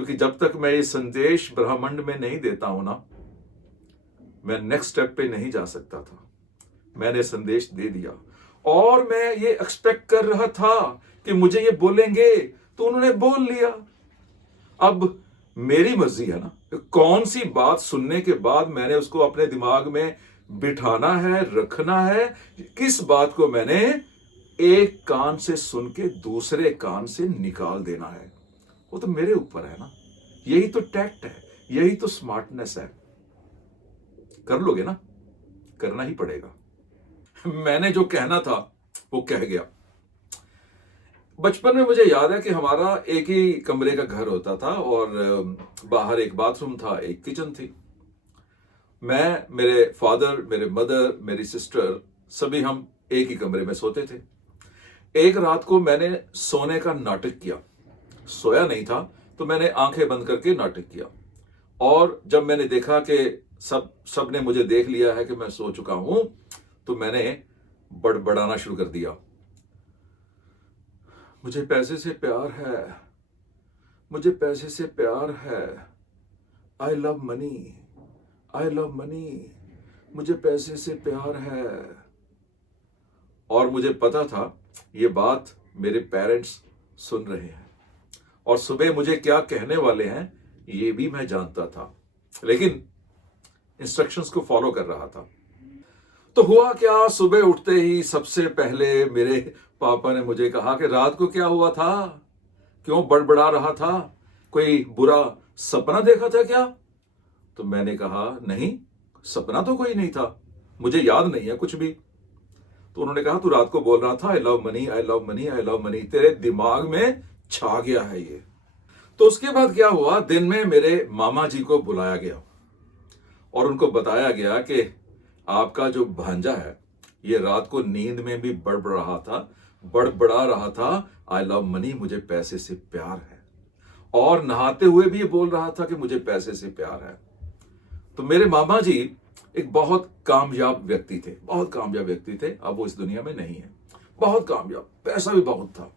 क्योंकि जब तक मैं ये संदेश ब्रह्मांड में नहीं देता हूं ना, मैं नेक्स्ट स्टेप पे नहीं जा सकता था। मैंने संदेश दे दिया और मैं ये एक्सपेक्ट कर रहा था कि मुझे ये बोलेंगे, तो उन्होंने बोल लिया। अब मेरी मर्जी है ना, कौन सी बात सुनने के बाद मैंने उसको अपने दिमाग में बिठाना है, रखना है, किस बात को मैंने एक कान से सुन के दूसरे कान से निकाल देना है, वो तो मेरे ऊपर है ना। यही तो टैक्ट है, यही तो स्मार्टनेस है। कर लोगे ना, करना ही पड़ेगा। मैंने जो कहना था वो कह गया। बचपन में मुझे याद है कि हमारा एक ही कमरे का घर होता था और बाहर एक बाथरूम था, एक किचन थी। मैं, मेरे फादर, मेरे मदर, मेरी सिस्टर, सभी हम एक ही कमरे में सोते थे। एक रात को मैंने सोने का नाटक किया। सोया नहीं था, तो मैंने आंखें बंद करके नाटक किया। और जब मैंने देखा कि सब ने मुझे देख लिया है कि मैं सो चुका हूं, तो मैंने बड़बड़ाना शुरू कर दिया। मुझे पैसे से प्यार है, मुझे पैसे से प्यार है, I love money, I love money, मुझे पैसे से प्यार है। और मुझे पता था ये बात मेरे पेरेंट्स सुन रहे हैं और सुबह मुझे क्या कहने वाले हैं ये भी मैं जानता था, लेकिन इंस्ट्रक्शंस को फॉलो कर रहा था। तो हुआ क्या, सुबह उठते ही सबसे पहले मेरे पापा ने मुझे कहा कि रात को क्या हुआ था, क्यों बड़बड़ा रहा था, कोई बुरा सपना देखा था क्या? तो मैंने कहा नहीं, सपना तो कोई नहीं था, मुझे याद नहीं है कुछ भी। तो उन्होंने कहा तू रात को बोल रहा था I love money, I love money, I love money, तेरे दिमाग में छा गया है ये। तो उसके बाद क्या हुआ, दिन में मेरे मामा जी को बुलाया गया और उनको बताया गया कि आपका जो भांजा है ये रात को नींद में भी बड़बड़ा रहा था आई लव मनी, मुझे पैसे से प्यार है, और नहाते हुए भी ये बोल रहा था कि मुझे पैसे से प्यार है। तो मेरे मामा जी एक बहुत कामयाब व्यक्ति थे, बहुत कामयाब व्यक्ति थे। अब वो इस दुनिया में नहीं है, बहुत कामयाब, पैसा भी बहुत था।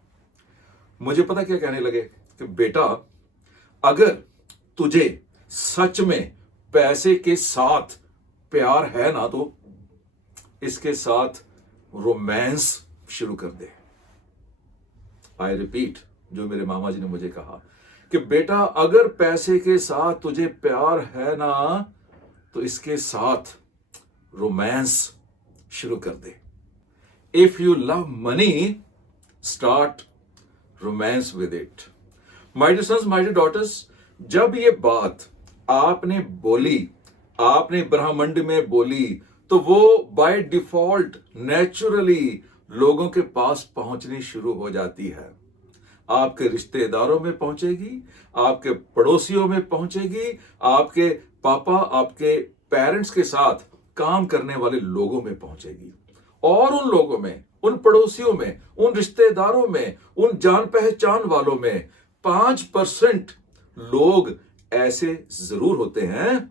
मुझे पता क्या कहने लगे कि बेटा, अगर तुझे सच में पैसे के साथ प्यार है ना, तो इसके साथ रोमांस शुरू कर दे। आई रिपीट, जो मेरे मामा जी ने मुझे कहा कि बेटा, अगर पैसे के साथ तुझे प्यार है ना, तो इसके साथ रोमांस शुरू कर दे। If you love money, start romance with it. My dear sons, my dear daughters, जब ये बात आपने बोली, आपने ब्रह्मांड में बोली, तो वो बाय डिफॉल्ट नेचुरली लोगों के पास पहुंचनी शुरू हो जाती है। आपके रिश्तेदारों में पहुंचेगी, आपके पड़ोसियों में पहुंचेगी, आपके पापा, आपके पेरेंट्स के साथ काम करने वाले लोगों में पहुंचेगी, और उन लोगों में, उन पड़ोसियों में, उन रिश्तेदारों में, उन जान पहचान वालों में 5% लोग ऐसे जरूर होते हैं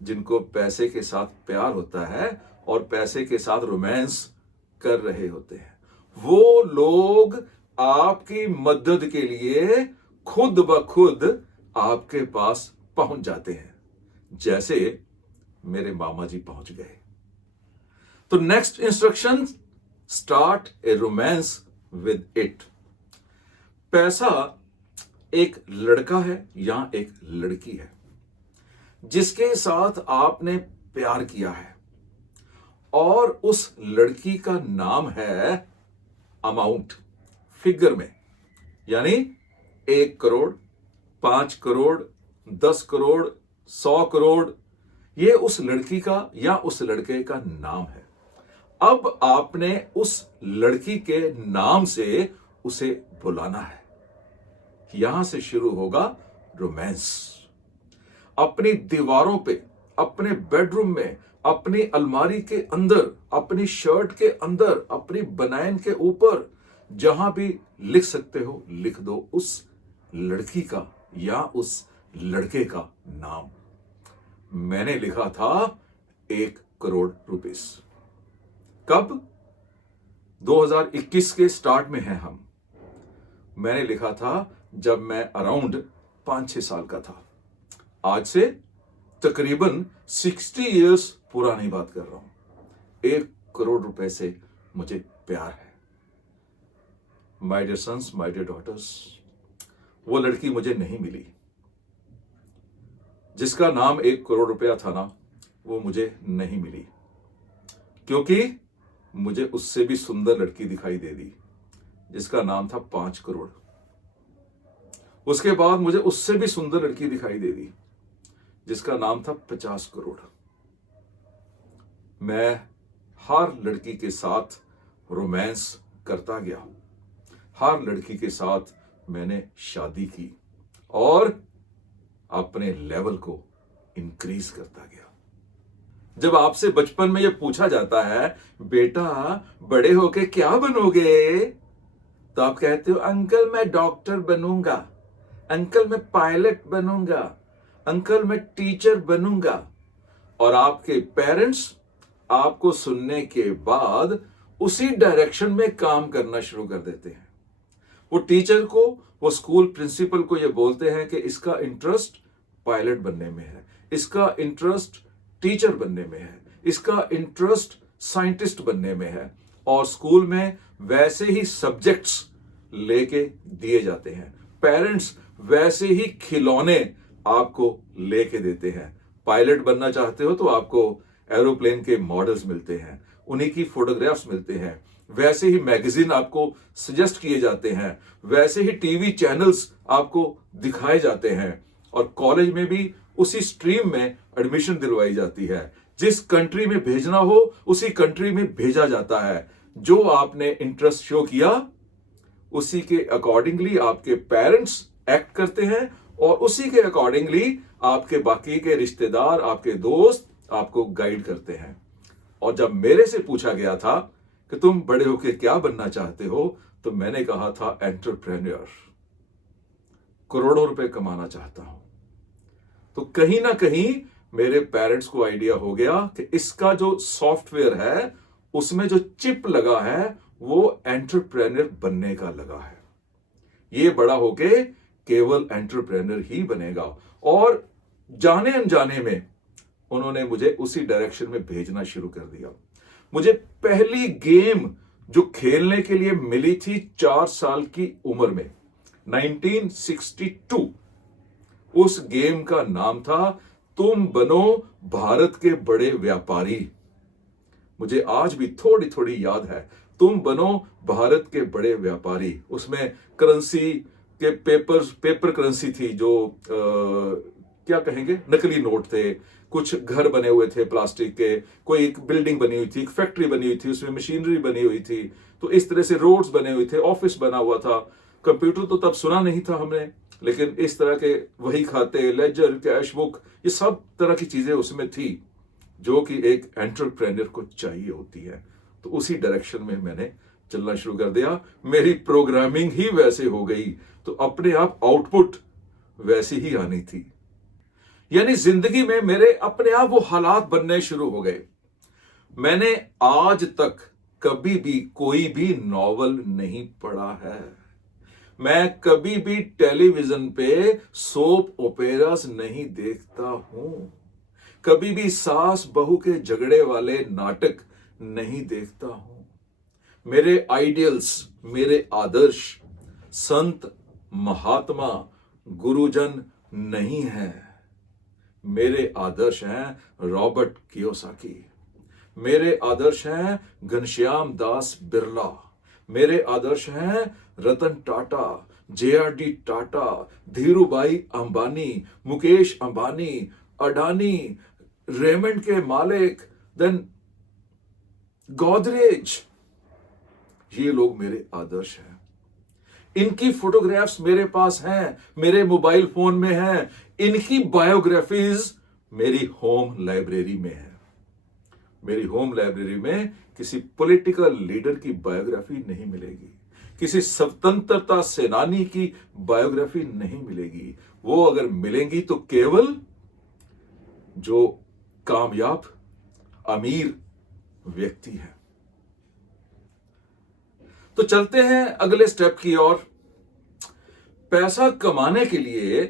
जिनको पैसे के साथ प्यार होता है और पैसे के साथ रोमांस कर रहे होते हैं। वो लोग आपकी मदद के लिए खुद ब खुद आपके पास पहुंच जाते हैं, जैसे मेरे मामा जी पहुंच गए। तो next instruction, start A romance with it. पैसा एक लड़का है या एक लड़की है जिसके साथ आपने प्यार किया है, और उस लड़की का नाम है अमाउंट, फिगर में, यानी 1 करोड़, 5 करोड़, 10 करोड़, 100 करोड़, ये उस लड़की का या उस लड़के का नाम है। अब आपने उस लड़की के नाम से उसे बुलाना है। यहां से शुरू होगा रोमांस। अपनी दीवारों पे, अपने बेडरूम में, अपनी अलमारी के अंदर, अपनी शर्ट के अंदर, अपनी बनैन के ऊपर, जहां भी लिख सकते हो लिख दो उस लड़की का या उस लड़के का नाम। मैंने लिखा था 1 करोड़ रुपीस। कब? 2021 के स्टार्ट में हैं हम। मैंने लिखा था जब मैं अराउंड 5-6 साल का था। आज से तकरीबन 60 इयर्स पुरानी बात कर रहा हूं। 1 करोड़ रुपए से मुझे प्यार है। My dear sons, my dear daughters, वो लड़की मुझे नहीं मिली। जिसका नाम 1 करोड़ रुपया था ना, वो मुझे नहीं मिली, क्योंकि मुझे उससे भी सुंदर लड़की दिखाई दे दी जिसका नाम था 5 करोड़। उसके बाद मुझे उससे भी सुंदर लड़की दिखाई दे दी जिसका नाम था 50 करोड़। मैं हर लड़की के साथ रोमांस करता गया, हर लड़की के साथ मैंने शादी की और अपने लेवल को इंक्रीज करता गया। जब आपसे बचपन में यह पूछा जाता है, बेटा बड़े होके क्या बनोगे, तो आप कहते हो, अंकल मैं डॉक्टर बनूंगा, अंकल मैं पायलट बनूंगा, अंकल मैं टीचर बनूंगा। और आपके पेरेंट्स आपको सुनने के बाद उसी डायरेक्शन में काम करना शुरू कर देते हैं। वो टीचर को, वो स्कूल प्रिंसिपल को ये बोलते हैं कि इसका इंटरेस्ट पायलट बनने में है, इसका इंटरेस्ट टीचर बनने में है, इसका इंटरेस्ट साइंटिस्ट बनने में है। और स्कूल में वैसे ही सब्जेक्ट्स लेके दिए जाते हैं, पेरेंट्स वैसे ही खिलौने आपको लेके देते हैं। पायलट बनना चाहते हो तो आपको एरोप्लेन के मॉडल्स मिलते हैं, उन्हीं की फोटोग्राफ्स मिलते हैं, वैसे ही मैगजीन आपको सजेस्ट किए जाते हैं, वैसे ही टीवी चैनल्स आपको दिखाए जाते हैं। और कॉलेज में भी उसी स्ट्रीम में एडमिशन दिलवाई जाती है। जिस कंट्री में भेजना हो उसी कंट्री में भेजा जाता है। जो आपने इंटरेस्ट शो किया उसी के अकॉर्डिंगली आपके पेरेंट्स एक्ट करते हैं और उसी के अकॉर्डिंगली आपके बाकी के रिश्तेदार, आपके दोस्त आपको गाइड करते हैं। और जब मेरे से पूछा गया था कि तुम बड़े होकर क्या बनना चाहते हो, तो मैंने कहा था एंटरप्रेन्योर, करोड़ों रुपए कमाना चाहता हूं। तो कहीं ना कहीं मेरे पेरेंट्स को आइडिया हो गया कि इसका जो सॉफ्टवेयर है उसमें जो चिप लगा है वो एंटरप्रेन्योर बनने का लगा है। ये बड़ा होके केवल एंटरप्रेन्योर ही बनेगा। और जाने अनजाने में उन्होंने मुझे उसी डायरेक्शन में भेजना शुरू कर दिया। मुझे पहली गेम जो खेलने के लिए मिली थी 4 साल की उम्र में, 1962, उस गेम का नाम था तुम बनो भारत के बड़े व्यापारी। मुझे आज भी थोड़ी थोड़ी याद है, तुम बनो भारत के बड़े व्यापारी। उसमें करेंसी के पेपर करेंसी थी, जो क्या कहेंगे, नकली नोट थे। कुछ घर बने हुए थे प्लास्टिक के, कोई एक बिल्डिंग बनी हुई थी, एक फैक्ट्री बनी हुई थी, उसमें मशीनरी बनी हुई थी। तो इस तरह से रोड्स बने हुए थे, ऑफिस बना हुआ था। कंप्यूटर तो तब सुना नहीं था हमने, लेकिन इस तरह के वही खाते, लेजर, कैश बुक, ये सब तरह की चीजें उसमें थी जो कि एक एंटरप्रेन्योर को चाहिए होती है। तो उसी डायरेक्शन में मैंने चलना शुरू कर दिया। मेरी प्रोग्रामिंग ही वैसे हो गई, तो अपने आप आउटपुट वैसी ही आनी थी। यानी जिंदगी में मेरे अपने आप वो हालात बनने शुरू हो गए। मैंने आज तक कभी भी कोई भी नॉवल नहीं पढ़ा है, मैं कभी भी टेलीविजन पे सोप ओपेरास नहीं देखता हूं, कभी भी सास बहू के झगड़े वाले नाटक नहीं देखता हूं। मेरे आइडियल्स, मेरे आदर्श संत, महात्मा, गुरुजन नहीं है। मेरे आदर्श हैं रॉबर्ट कियोसाकी, मेरे आदर्श हैं घनश्याम दास बिरला, मेरे आदर्श हैं रतन टाटा, JRD टाटा, धीरूभाई अंबानी, मुकेश अंबानी, अडानी, रेमंड के मालिक, देन गोदरेज। ये लोग मेरे आदर्श हैं। इनकी फोटोग्राफ्स मेरे पास हैं, मेरे मोबाइल फोन में हैं। इनकी बायोग्राफीज मेरी होम लाइब्रेरी में है। मेरी होम लाइब्रेरी में किसी पॉलिटिकल लीडर की बायोग्राफी नहीं मिलेगी, किसी स्वतंत्रता सेनानी की बायोग्राफी नहीं मिलेगी। वो अगर मिलेंगी तो केवल जो कामयाब अमीर व्यक्ति है। तो चलते हैं अगले स्टेप की ओर। पैसा कमाने के लिए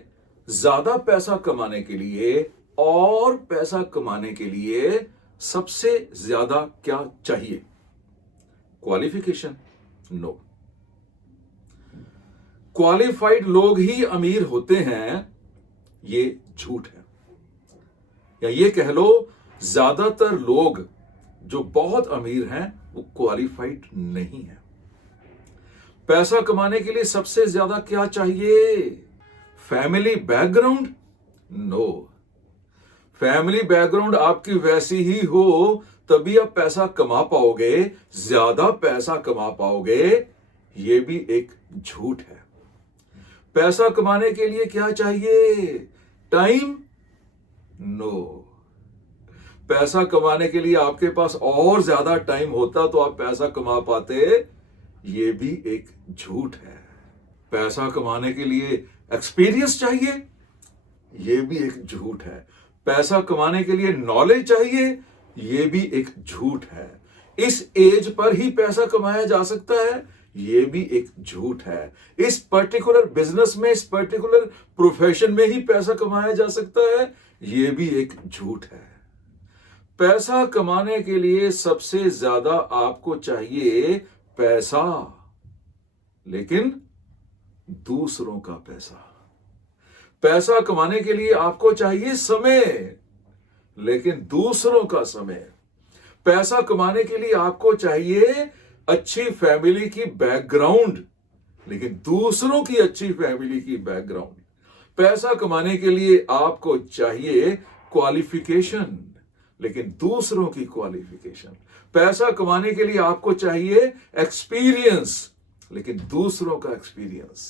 ज्यादा पैसा कमाने के लिए और पैसा कमाने के लिए सबसे ज्यादा क्या चाहिए? क्वालिफिकेशन? नो। क्वालिफाइड लोग ही अमीर होते हैं, ये झूठ है। या ये कह लो, ज्यादातर लोग जो बहुत अमीर हैं वो क्वालिफाइड नहीं है। पैसा कमाने के लिए सबसे ज्यादा क्या चाहिए? Family background? No. Family background आपकी वैसी ही हो तभी आप पैसा कमा पाओगे, ज्यादा पैसा कमा पाओगे, यह भी एक झूठ है। पैसा कमाने के लिए क्या चाहिए? टाइम? नो। पैसा कमाने के लिए आपके पास और ज्यादा टाइम होता तो आप पैसा कमा पाते, यह भी एक झूठ है। पैसा कमाने के लिए एक्सपीरियंस चाहिए, यह भी एक झूठ है। पैसा कमाने के लिए नॉलेज चाहिए, यह भी एक झूठ है। इस एज पर ही पैसा कमाया जा सकता है, यह भी एक झूठ है। इस पर्टिकुलर बिजनेस में, इस पर्टिकुलर प्रोफेशन में ही पैसा कमाया जा सकता है, यह भी एक झूठ है। पैसा कमाने के लिए सबसे ज्यादा आपको चाहिए पैसा, लेकिन दूसरों का पैसा। पैसा कमाने के लिए आपको चाहिए समय, लेकिन दूसरों का समय। पैसा कमाने के लिए आपको चाहिए अच्छी फैमिली की बैकग्राउंड, लेकिन दूसरों की अच्छी फैमिली की बैकग्राउंड। पैसा कमाने के लिए आपको चाहिए क्वालिफिकेशन, लेकिन दूसरों की क्वालिफिकेशन। पैसा कमाने के लिए आपको चाहिए एक्सपीरियंस, लेकिन दूसरों का एक्सपीरियंस।